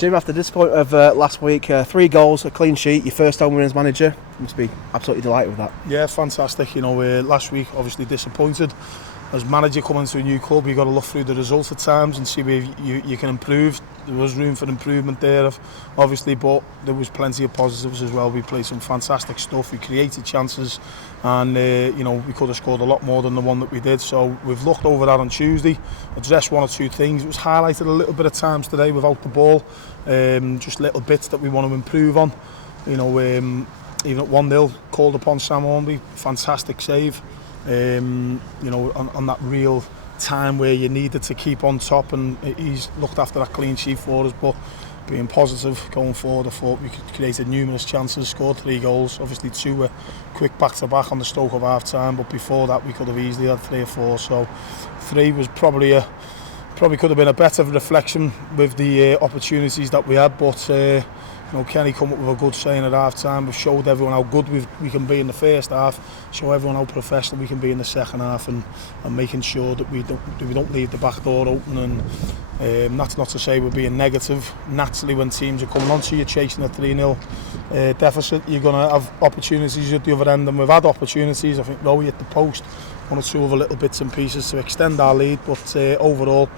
Jim, after the disappointment of last week, 3 goals, a clean sheet, your first home win as manager, you must be absolutely delighted with that. Yeah, fantastic. Last week obviously disappointed. As manager coming to a new club, you've got to look through the results at times and see where you can improve. There was room for improvement there, obviously, but there was plenty of positives as well. We played some fantastic stuff, we created chances, and we could have scored a lot more than the one that we did. So we've looked over that on Tuesday, addressed 1 or 2 things. It was highlighted a little bit of times today without the ball, just little bits that we want to improve on. Even at 1-0, called upon Sam Hornby, fantastic save. On that real time where you needed to keep on top, and he's looked after that clean sheet for us. But being positive going forward, I thought we created numerous chances, scored 3 goals. Obviously 2 were quick back-to-back on the Stoke of half time, but before that we could have easily had 3 or 4. So 3 was probably could have been a better reflection with the opportunities that we had, but Kenny come up with a good saying at half time. We've showed everyone how good we can be in the first half, show everyone how professional we can be in the second half, and making sure that we don't leave the back door open. And that's not to say we're being negative. Naturally, when teams are coming on to you chasing a 3-0 deficit, you're going to have opportunities at the other end, and we've had opportunities. I think Rowie hit the post, 1 or 2 other little bits and pieces to extend our lead, but overall,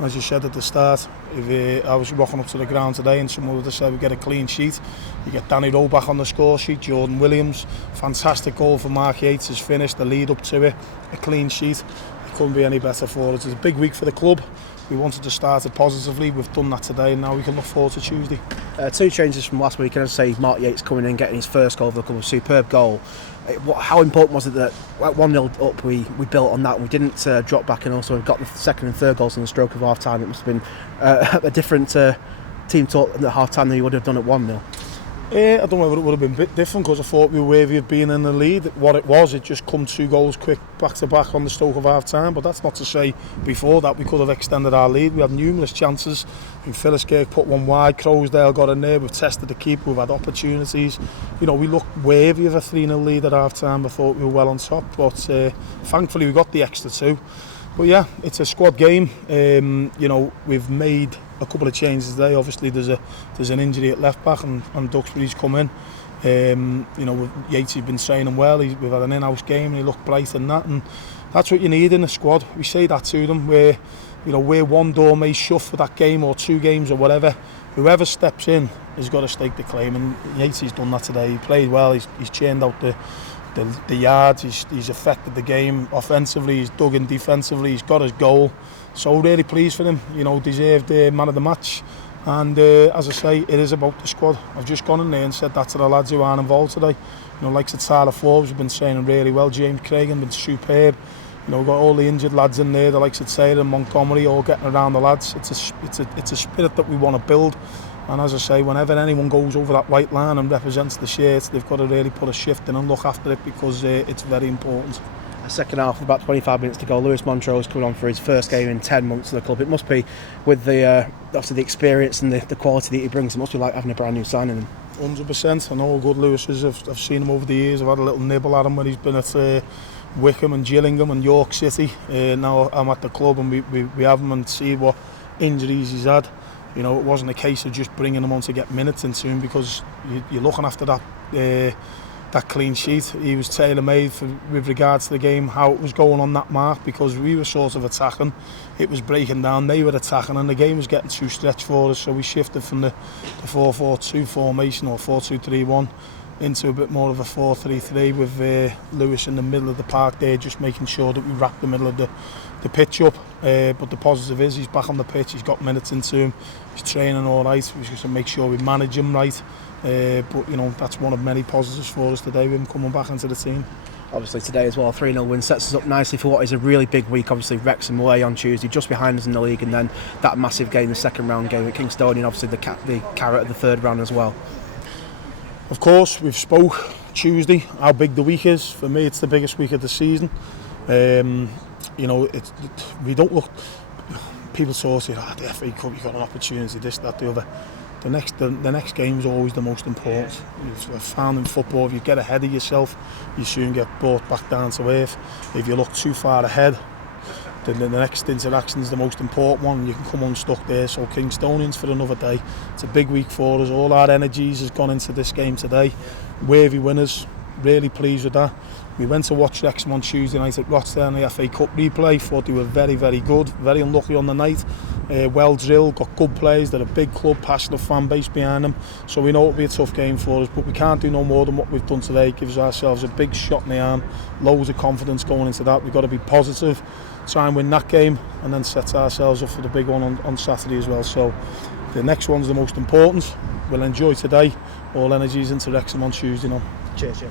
as you said at the start, if I was rocking up to the ground today and someone would have said we get a clean sheet, you get Danny Rowe back on the score sheet, Jordan Williams, fantastic goal for Mark Yates has finished, the lead up to it, a clean sheet. It couldn't be any better for us. It's a big week for the club. We wanted to start it positively. We've done that today, and now we can look forward to Tuesday. 2 changes from last week, and as I say, Mark Yates coming in, getting his first goal for the club, a superb goal. How important was it that at 1-0 up we built on that and we didn't drop back, and also got the second and third goals on the stroke of half time? It must have been a different team talk at half time than you would have done at 1-0. I don't know whether it would have been a bit different, because I thought we were worthy of being in the lead. What it was, it just come 2 goals quick back to back on the Stoke of half time, but that's not to say before that we could have extended our lead. We had numerous chances. Phyllis Kirk put one wide, Crowsdale got in there, we've tested the keeper, we've had opportunities. We looked worthy of a 3-0 lead at half time. I thought we were well on top, but thankfully we got the extra 2. But yeah, it's a squad game. We've made a couple of changes today. Obviously there's an injury at left back, and Duxbury's come in. Yates has been training well. We've had an in-house game and he looked bright in that, and that's what you need in a squad. We say that to them, where one door may shut for that game or 2 games or whatever. Whoever steps in has got to stake the claim, and Yates has done that today. He played well. He's churned out the yards. He's affected the game offensively. He's dug in defensively. He's got his goal. So really pleased for him. Deserved man of the match. And as I say, it is about the squad. I've just gone in there and said that to the lads who aren't involved today. Like Tyler Forbes have been training really well. James Cragen been superb. We've got all the injured lads in there. The likes of Taylor and Montgomery all getting around the lads. It's a spirit that we want to build. And as I say, whenever anyone goes over that white line and represents the shirt, they've got to really put a shift in and look after it, because it's very important. A second half, with about 25 minutes to go, Lewis Montrose coming on for his first game in 10 months at the club. It must be, with the obviously the experience and the quality that he brings, it must be like having a brand new signing him. 100%. I know how good Lewis is. I've seen him over the years. I've had a little nibble at him when he's been at Wickham and Gillingham and York City. Now I'm at the club, and we have him and see what injuries he's had. It wasn't a case of just bringing him on to get minutes into him, because you're looking after that clean sheet. He was tailor-made with regards to the game, how it was going on that mark, because we were sort of attacking, it was breaking down, they were attacking, and the game was getting too stretched for us. So we shifted from the 4-4-2 formation, or 4-2-3-1, into a bit more of a 4-3-3 with Lewis in the middle of the park there, just making sure that we wrap the middle of the pitch up. But the positive is he's back on the pitch, he's got minutes into him, he's training all right. We just make sure we manage him right. But that's one of many positives for us today, with him coming back into the team. Obviously today as well, a 3-0 win sets us up nicely for what is a really big week. Obviously Wrexham away on Tuesday, just behind us in the league, and then that massive game, the second round game at Kingstonian, obviously the carrot of the third round as well. Of course, we've spoke Tuesday how big the week is. For me, it's the biggest week of the season. We don't look. People sort of say, the FA Cup, you've got an opportunity, this, that, the other. The next game is always the most important. You've found in football, if you get ahead of yourself, you soon get brought back down to earth. If you look too far ahead, the next interaction is the most important one. You can come unstuck there. So Kingstonians for another day. It's a big week for us. All our energies has gone into this game today. Worthy winners. Really pleased with that. We went to watch Wrexham on Tuesday night at Rochdale in the FA Cup replay. Thought they were very, very good. Very unlucky on the night. Well drilled, got good players. They're a big club, passionate fan base behind them. So we know it'll be a tough game for us, but we can't do no more than what we've done today. It gives ourselves a big shot in the arm. Loads of confidence going into that. We've got to be positive, try and win that game, and then set ourselves up for the big one on Saturday as well. So the next one's the most important. We'll enjoy today. All energies into Wrexham on Tuesday now. Cheers, Jim.